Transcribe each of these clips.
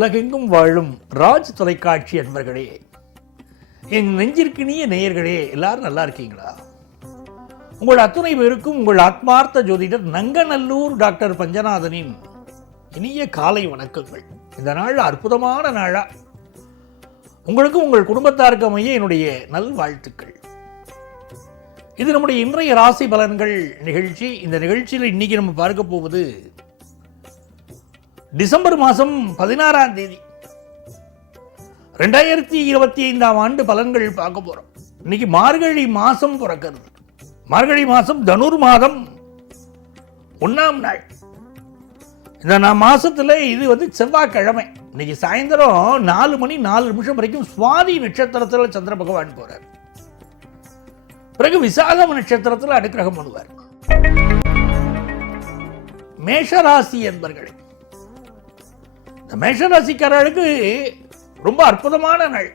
உலகெங்கும் வாழும் ராஜ் தொலைக்காட்சி அன்பர்களே, என் நெஞ்சிற்கினிய நேயர்களே, எல்லாரும் நல்லா இருக்கீங்களா? உங்கள் அத்துணை பேருக்கும் உங்கள் ஆத்மார்த்த ஜோதிடர் நங்கநல்லூர் டாக்டர் பஞ்சநாதனின் இனிய காலை வணக்கங்கள். இந்த நாள் அற்புதமான நாளா உங்களுக்கும் உங்கள் குடும்பத்தாருக்கு அமைய என்னுடைய நல்வாழ்த்துக்கள். இது நம்முடைய இன்றைய ராசி பலன்கள் நிகழ்ச்சி. இந்த நிகழ்ச்சியில் இன்னைக்கு நம்ம பார்க்க போவது டிசம்பர் மாதம் 16ஆம் தேதி 2025ஆம் ஆண்டு பலன்கள் பார்க்க போறோம். இன்னைக்கு மார்கழி மாசம் பிறக்கிறது. மார்கழி மாசம் தனுர் மாதம் 1ஆம் நாள். இந்த மாசத்துல இது செவ்வாய்க்கிழமை. இன்னைக்கு சாயந்தரம் 4 மணி 4 நிமிஷம் வரைக்கும் சுவாதி நட்சத்திரத்தில் சந்திர பகவான் போறார். பிறகு விசாகம் நட்சத்திரத்தில் அனுக்கிரகம் பண்ணுவார். மேஷராசி என்பர்களே, இந்த மேஷராசிக்காரர்களுக்கு ரொம்ப அற்புதமான நாள்.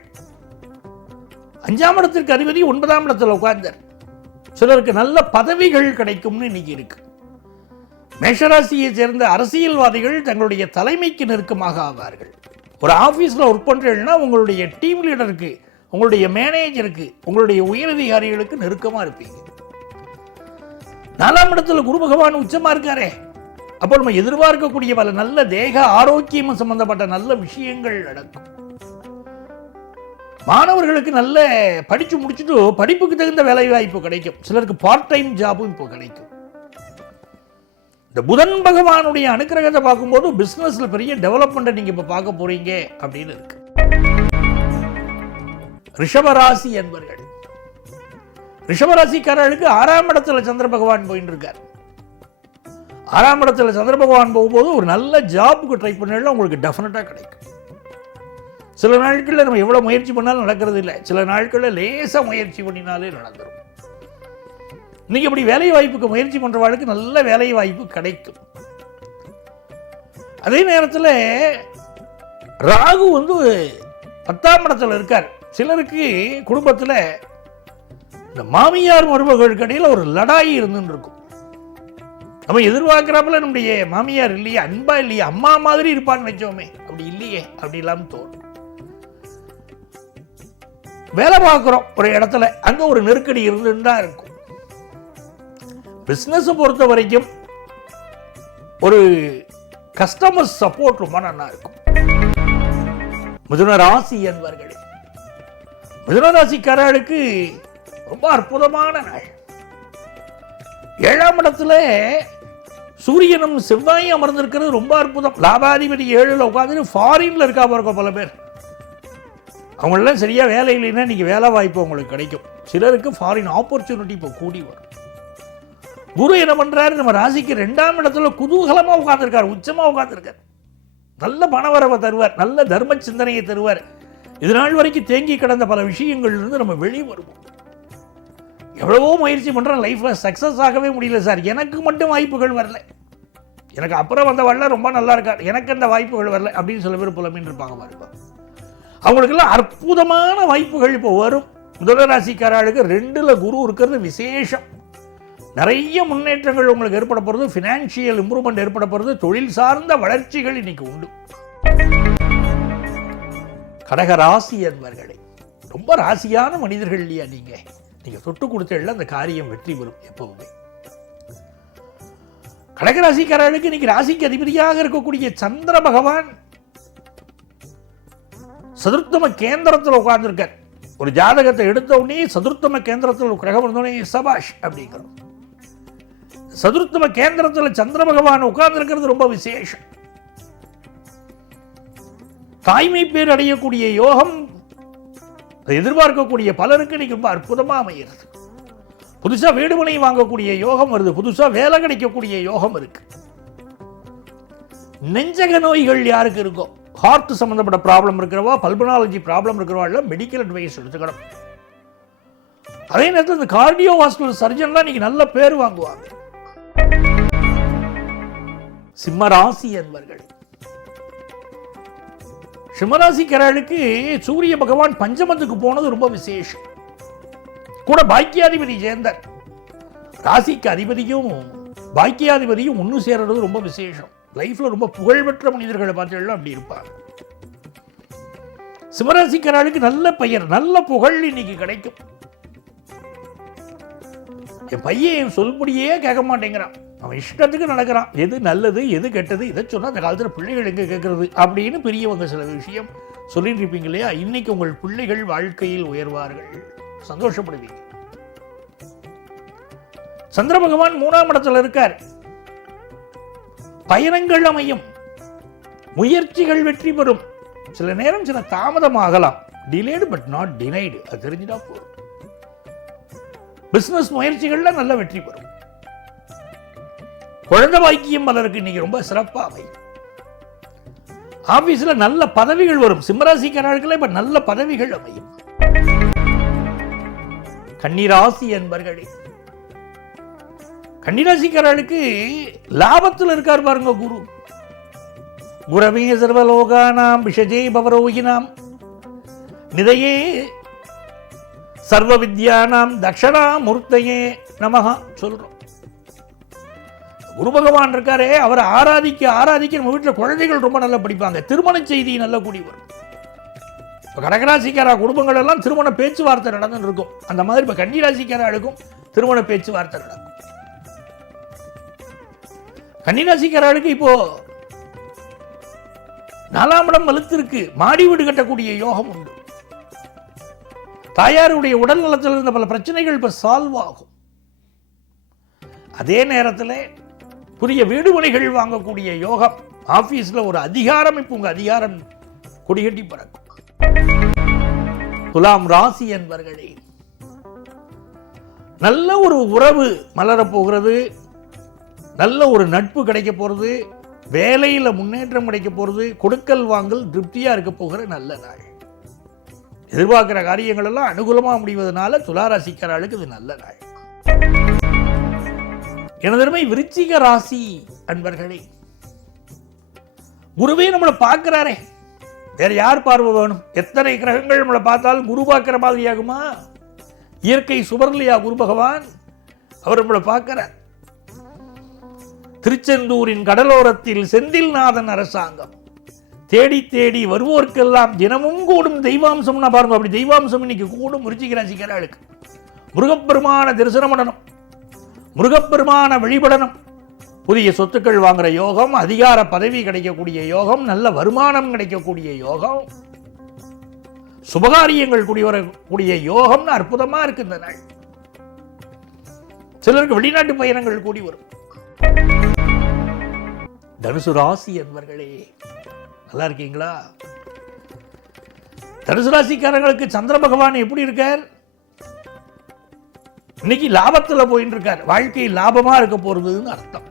5ஆம் இடத்திற்கு அதிபதி 9ஆம் இடத்துல உட்கார்ந்தார். சிலருக்கு நல்ல பதவிகள் கிடைக்கும்னு இன்னைக்கு இருக்கு. மேஷராசியை சேர்ந்த அரசியல்வாதிகள் தங்களுடைய தலைமைக்கு நெருக்கமாக ஆவார்கள். ஒரு ஆபீஸ்ல ஒர்க் பண்றீங்கன்னா உங்களுடைய டீம் லீடருக்கு, உங்களுடைய மேனேஜருக்கு, உங்களுடைய உயரதிகாரிகளுக்கு நெருக்கமா இருப்பீங்க. 4ஆம் இடத்துல குரு பகவான் உச்சமா இருக்காரே, அப்போ நம்ம எதிர்பார்க்கக்கூடிய பல நல்ல தேக ஆரோக்கியம் சம்பந்தப்பட்ட நல்ல விஷயங்கள் நடக்கும். மாணவர்களுக்கு நல்ல படிச்சு முடிச்சுட்டு படிப்புக்கு தகுந்த வேலை வாய்ப்பு கிடைக்கும். சிலருக்கு பார்ட் டைம் ஜாபும் இப்போ கிடைக்கும். இந்த புதன் பகவானுடைய அனுக்கிரகத்தை பார்க்கும்போது பிசினஸ்ல பெரிய டெவலப்மெண்ட்டை நீங்க இப்ப பார்க்க போறீங்க அப்படின்னு இருக்கு. ரிஷபராசி என்பர்கள், ரிஷபராசிக்காரர்களுக்கு 6ஆம் இடத்துல சந்திர பகவான் போயிட்டு இருக்கார். 6ஆம் இடத்துல சந்திர பகவான் போகும்போது ஒரு நல்ல ஜாபுக்கு ட்ரை பண்ணாலும் உங்களுக்கு டெஃபினட்டா கிடைக்கும். சில நாட்களில் நம்ம எவ்வளவு முயற்சி பண்ணாலும் நடக்கிறது இல்லை. சில நாட்களில் லேசா முயற்சி பண்ணினாலே நடந்துடும். இன்னைக்கு அப்படி வேலை வாய்ப்புக்கு முயற்சி பண்றவாளுக்கு நல்ல வேலை வாய்ப்பு கிடைக்கும். அதே நேரத்தில் ராகு 10ஆம் இடத்துல இருக்கார். சிலருக்கு குடும்பத்தில் இந்த மாமியார் மருமகளுக்கு இடையில் ஒரு லடாயி இருந்துன்னு இருக்கும். நம்ம எதிர்பார்க்கிறாப்புல நம்முடைய மாமியார் இல்லையே, அன்பா இல்லையே, அம்மா மாதிரி இருப்பான்னு வச்சோமே, அப்படி இல்லையே, அப்படி இல்லாமல் தோணும். வேலை பார்க்கிறோம் ஒரு இடத்துல, அங்க ஒரு நெருக்கடி இருந்துன்னு தான் இருக்கும். பிசினஸ் பொறுத்த வரைக்கும் ஒரு கஸ்டமர் சப்போர்ட் ரொம்ப நல்லா இருக்கும். மிதுன ராசி என்பர்களே, மிதுன ராசிக்காரர்களுக்கு ரொம்ப அற்புதமான நாள். 7ஆம் இடத்துல சூரியனும் செவ்வாயும் அமர்ந்திருக்கிறது ரொம்ப அற்புதம். லாபாதிபதி 7ல் உட்காந்து ஃபாரின்ல இருக்கா பாருங்க பல பேர். அவங்களெல்லாம் சரியா வேலை இல்லைன்னா இன்னைக்கு வேலை வாய்ப்பு உங்களுக்கு கிடைக்கும். சிலருக்கு ஃபாரின் ஆப்பர்ச்சுனிட்டி இப்போ கூடி வரும். குரு என்ன பண்றாரு, நம்ம ராசிக்கு 2ஆம் இடத்துல குதூகலமா உட்கார்ந்துருக்காரு, உச்சமா உட்கார்ந்துருக்காரு. நல்ல பணவரவை தருவார், நல்ல தர்ம சிந்தனையை தருவார். இது நாள் வரைக்கும் தேங்கி கிடந்த பல விஷயங்கள்ல இருந்து நம்ம வெளியே வருவோம். எவ்வளவோ முயற்சி பண்றேன், லைஃப்ல சக்சஸ் ஆகவே முடியல சார், எனக்கு மட்டும் வாய்ப்புகள் வரல, எனக்கு அப்புறம் வந்த வரல ரொம்ப நல்லா இருக்கார், எனக்கு அந்த வாய்ப்புகள் வரல அப்படின்னு சில பேர் புலமின்னு இருப்பாங்க பாருங்க. அவங்களுக்கெல்லாம் அற்புதமான வாய்ப்புகள் இப்போ வரும். மிதுன ராசிக்காரர்களுக்கு 2ல் குரு இருக்கிறது விசேஷம். நிறைய முன்னேற்றங்கள் உங்களுக்கு ஏற்பட போகிறது, ஃபினான்ஷியல் இம்ப்ரூவ்மெண்ட் ஏற்பட போகிறது, தொழில் சார்ந்த வளர்ச்சிகள் இன்னைக்கு உண்டு. கடகராசி என்பர்களே, ரொம்ப ராசியான மனிதர்கள் இல்லையா நீங்க தொட்டு கொடுத்த அந்த காரியம் வெற்றி பெறும் எப்பவுமே. கடகராசிக்காரர்களுக்கு இன்னைக்கு ராசிக்கு அதிபதியாக இருக்கக்கூடிய சந்திர பகவான் சதுர்த்தம கேந்திரத்தில் உட்கார்ந்துருக்கார். ஒரு ஜாதகத்தை எடுத்த உடனே சதுர்த்தம கேந்திரத்தில் கிரகம் இருந்தோடனே சபாஷ் அப்படிங்கிறோம். சதுர்த்தம கேந்திரத்தில் சந்திர பகவான் உட்கார்ந்துருக்கிறது ரொம்ப விசேஷம். தாய்மை பேர் அடையக்கூடிய யோகம் எதிர்பார்க்கக்கூடிய பலருக்கு இன்னைக்கு ரொம்ப அற்புதமா அமைகிறது. புதுசா வீடுமனை வாங்கக்கூடிய யோகம் வருது, புதுசா வேலை கிடைக்கக்கூடிய யோகம் இருக்கு. நெஞ்சக நோய்கள் யாருக்கு இருக்கோ, ஹார்ட் சம்பந்தப்பட்ட ப்ராப்ளம் இருக்கிறவா, பல்பனாலஜி ப்ராப்ளம் இருக்கிறவா மெடிக்கல் அட்வைஸ் எடுத்துக்கணும். அதே நேரத்தில் இந்த கார்டியோவாஸ்குலர் சர்ஜன்லாம் இன்னைக்கு நல்ல பேர் வாங்குவாங்க. சிம்மராசி என்பர்கள், சிம்மராசிக்காரர்களுக்கு சூரிய பகவான் பஞ்சமத்துக்கு போனது ரொம்ப விசேஷம். கூட பாக்கியாதிபதி சேர்ந்தார். ராசிக்கு அதிபதியும் பாக்கியாதிபதியும் ஒன்று சேர்றது ரொம்ப விசேஷம். லைஃப்ல ரொம்ப புகழ்பெற்ற மனிதர்களை பார்த்தீங்கன்னா அப்படி இருப்பாங்க. சிம்மராசிக்காரர்களுக்கு நல்ல பெயர், நல்ல புகழ் இன்னைக்கு கிடைக்கும். என் பையன் என் சொல்படியே கேட்க மாட்டேங்கிறான், அவன் இஷ்டத்துக்கு நடக்கிறான், எது நல்லது எது கெட்டது இதை சொன்னா அந்த காலத்தில் பிள்ளைகள் எங்க கேட்கறது அப்படின்னு பெரியவங்க சில விஷயம் சொல்லிட்டு இருப்பீங்க இல்லையா. இன்னைக்கு உங்கள் பிள்ளைகள் வாழ்க்கையில் உயர்வார்கள், சந்தோஷப்படுவீங்க. சந்திர பகவான் 3ஆம் இடத்துல இருக்கார். பயணங்கள் அமையும், முயற்சிகள் வெற்றி பெறும். சில நேரம் சில தாமதம் ஆகலாம், டிலேடு பட் நாட் டினைடு, அது தெரிஞ்சுட்டா போதும். பிசினஸ் முயற்சிகள்ல நல்ல வெற்றி பெறும். குழந்தை பாக்கியம் பலருக்கு இன்னைக்கு ரொம்ப சிறப்பா அமையும். ஆபீஸ்ல நல்ல பதவிகள் வரும். சிம்மராசிக்காரர்களுக்கு இப்ப நல்ல பதவிகள் அமையும். கன்னிராசி என்பர்களே, கன்னிராசிக்காரர்களுக்கு லாபத்தில் இருக்கார் பாருங்க குரு. குரவே சர்வலோகானாம் விஷஜே பவரோகினாம் நிதையே சர்வ வித்யானாம் தக்ஷணாமூர்த்தையே நமஹ சொல்றோம். குரு பகவான் இருக்காரே, அவரை ஆராதிக்க ஆராதிக்க நம்ம வீட்டில் குழந்தைகள் ரொம்ப நல்லா படிப்பாங்க, திருமண செய்தி நல்ல கூடி வரும். இப்போ கடகராசிக்காரா குடும்பங்கள் எல்லாம் திருமண பேச்சுவார்த்தை நடந்துட்டு இருக்கும். அந்த மாதிரி இப்போ கன்னிராசிக்காரர்களுக்கும் திருமண பேச்சுவார்த்தை நடக்கும். கன்னிராசிக்காரர்களுக்கு இப்போ 4ஆம் இடம் வலுத்திருக்கு, மாடி வீடு கட்டக்கூடிய யோகம் உண்டு. தாயாருடைய உடல் நலத்தில் இருந்த பல பிரச்சனைகள் இப்ப சால்வ் ஆகும். அதே நேரத்தில் புதிய வீடு மனைகள் வாங்கக்கூடிய யோகம், ஆபீஸ்ல ஒரு அதிகாரம், இப்ப உங்க அதிகாரம் கொடிகட்டி பறக்கும். துலாம் ராசி என்பர்களே, நல்ல ஒரு உறவு மலரப் போகிறது, நல்ல ஒரு நட்பு கிடைக்க போறது, வேலையில முன்னேற்றம் கிடைக்க போறது, கொடுக்கல் வாங்கல் திருப்தியா இருக்க போகிற நல்ல நாள். எதிர்பார்க்கிற காரியங்கள் எல்லாம் அனுகூலமா முடிவதனால துளாராசிக்காரர்களுக்கு இது நல்ல நாள். எனதருமை விருச்சிக ராசி அன்பர்களே, குருவே நம்மளை பார்க்கிறாரே, வேற யார் பார்வை வேணும்? எத்தனை கிரகங்கள் நம்மளை பார்த்தாலும் குரு பார்க்கிற மாதிரி ஆகுமா? இயற்கை சுபர்லையா குரு பகவான்? அவர் நம்மளை பார்க்கிறார். திருச்செந்தூரின் கடலோரத்தில் செந்தில்நாதன் அரசாங்கம் தேடி தேடி வருவோர்க்கெல்லாம் தினமும் கூடும் தெய்வாம்சம்னா பாருங்க, அப்படி தெய்வாம்சம் இன்னைக்கு கூடும் விருச்சிக ராசிக்காரர்களுக்கு. முருகப்பெருமான தரிசனம் பண்ணணும், முருகப்பெருமான வழிபடணும். புதிய சொத்துக்கள் வாங்குற யோகம், அதிகார பதவி கிடைக்கக்கூடிய யோகம், நல்ல வருமானம் கிடைக்கக்கூடிய யோகம், சுபகாரியங்கள் கூடி வரக்கூடிய யோகம்னு அற்புதமா இருக்கு இந்த நாள். சிலருக்கு வெளிநாட்டு பயணங்கள் கூடி வரும். தனுசு ராசி என்பர்களே, நல்லா இருக்கீங்களா? தனுசு ராசிக்காரர்களுக்கு சந்திர பகவான் எப்படி இருக்கார்? இன்னைக்கு லாபத்துல போயிட்டு இருக்கார், வாழ்க்கை லாபமா இருக்க போறதுன்னு அர்த்தம்.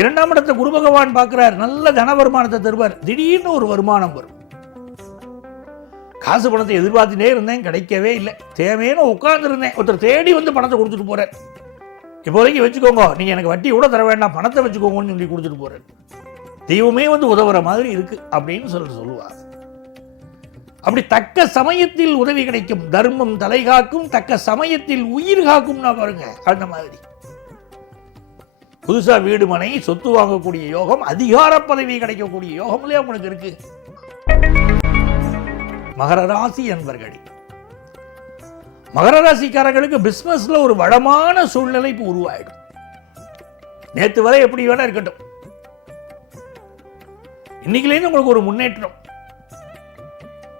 2ஆம் இடத்தை குரு பகவான் பார்க்கிறார், நல்ல தன வருமானத்தை தருவார். திடீர்னு ஒரு வருமானம் வரும். காசு பணத்தை எதிர்பார்த்துட்டே இருந்தேன், கிடைக்கவே இல்லை, தேவையான உட்கார்ந்து இருந்தேன், ஒருத்தர் தேடி வந்து பணத்தை கொடுத்துட்டு போறார். இப்போதைக்கு வச்சுக்கோங்க, நீங்க எனக்கு வட்டி கூட தர வேண்டாம், பணத்தை வச்சுக்கோங்கன்னு சொல்லி கொடுத்துட்டு போறார். தெய்வமே வந்து உதவுற மாதிரி இருக்கு அப்படின்னு சொல்லுவார். அப்படி தக்க சமயத்தில் உதவி கிடைக்கும். தர்மம் தலை காக்கும், தக்க சமயத்தில் உயிர் காக்கும். பாருங்க, அந்த மாதிரி புதுசா வீடு மனை சொத்து வாங்கக்கூடிய யோகம், அதிகார பதவி கிடைக்கக்கூடிய யோகம்லயே உங்களுக்கு இருக்கு. மகர ராசி என்பர்களே, மகர ராசிக்காரர்களுக்கு பிசினஸ்ல ஒரு வளமான சூழ்நிலை இப்போ உருவாயிடும். நேற்று வரை எப்படி வேணா இருக்கட்டும், இன்னைக்குலேருந்து உங்களுக்கு ஒரு முன்னேற்றம்.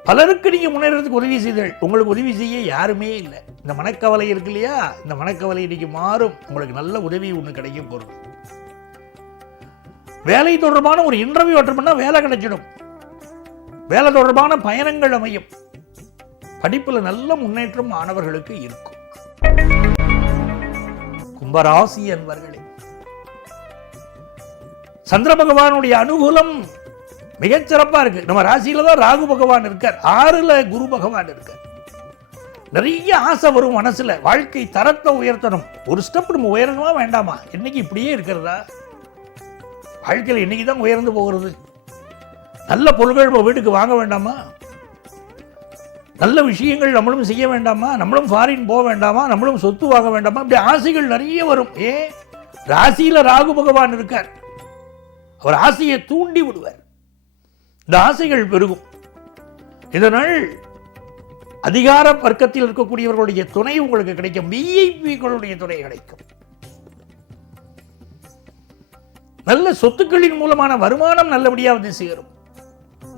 பலருக்கு நீங்க முன்னேறதுக்கு உதவி செய்தீர்கள், உங்களுக்கு உதவி செய்ய யாருமே இல்லை. இந்த மனக்கவலை இருக்கு இல்லையா, இந்த மனக்கவலை இன்னைக்கு மாறும், உங்களுக்கு நல்ல உதவி ஒன்று கிடைக்க போறது. வேலை தொடர்பான ஒரு இன்டர்வியூ அட்டெண்ட் பண்ணா வேலை கிடைச்சிடும். வேலை தொடர்பான பயணங்கள் அமையும். படிப்புல நல்ல முன்னேற்றம் மாணவர்களுக்கு இருக்கும். கும்பராசி என்பர்களே, சந்திர பகவானுடைய அனுகூலம் மிகச்சிறப்பா இருக்கு. நம்ம ராசியில தான் ராகு பகவான் இருக்கார், 6ல குரு பகவான் இருக்கார். நிறைய ஆசை வரும் மனசுல, வாழ்க்கை தரத்தை உயர்த்தணும். ஒரு ஸ்டெப் நம்ம உயரணுமா வேண்டாமா? இன்னைக்கு இப்படியே இருக்கிறதா? வாழ்க்கையில் இன்னைக்கு தான் உயர்ந்து போகிறது. நல்ல பொருட்கள் நம்ம வீட்டுக்கு வாங்க வேண்டாமா? நல்ல விஷயங்கள் நம்மளும் செய்ய வேண்டாமா? நம்மளும் ஃபாரின் போக வேண்டாமா? நம்மளும் சொத்து வாங்க வேண்டாமா? இப்படி ஆசைகள் நிறைய வரும். ஏன்? ராசியில ராகு பகவான் இருக்கார், அவர் ஆசையை தூண்டி விடுவார். இந்த ஆசைகள் பெருகும். இதனால் அதிகார வர்க்கத்தில் இருக்கக்கூடியவர்களுடைய துணை உங்களுக்கு கிடைக்கும். விஐபிகளுடைய துணை கிடைக்கும். நல்ல சொத்துக்களின் மூலமான வருமானம் நல்லபடியாக வந்து சேரும்.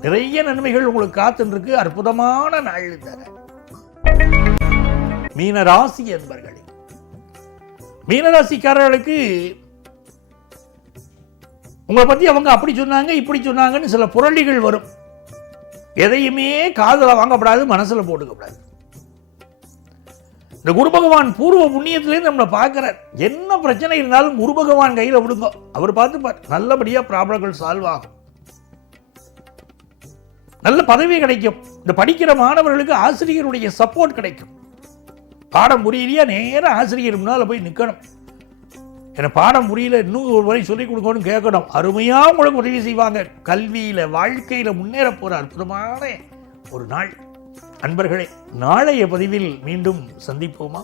நிறைய நன்மைகள் உங்களுக்கு காத்துருக்கு. அற்புதமான நாள் தர மீனராசி என்பர்களே, மீனராசிக்காரர்களுக்கு உங்களை பத்தி அவங்க அப்படி சொன்னாங்க இப்படி சொன்னாங்கன்னு சில புரளிகள் வரும். எதையுமே காதுல வாங்கப்படாது, மனசுல போட்டுக்கப்படாது. இந்த குரு பகவான் பூர்வ புண்ணியத்திலேருந்து நம்மளை பார்க்கிறார். என்ன பிரச்சனை இருந்தாலும் குரு பகவான் கையில் விடுங்க, அவர் பார்த்துப்பார். நல்லபடியா ப்ராப்ளங்கள் சால்வ் ஆகும். நல்ல பதவி கிடைக்கும். இந்த படிக்கிற மாணவர்களுக்கு ஆசிரியருடைய சப்போர்ட் கிடைக்கும். பாடம் புரியலையா நேரம் ஆசிரியர் முன்னால் போய் நிற்கணும். எனக்கு பாடம் புரியல, இன்னும் ஒரு வரை சொல்லிக் கொடுக்கணும்னு கேட்கணும். அருமையாக உங்களுக்கு உதவி செய்வாங்க. கல்வியில் வாழ்க்கையில் முன்னேற போகிற அற்புதமான ஒரு நாள். அன்பர்களே, நாளைய பதிவில் மீண்டும் சந்திப்போமா?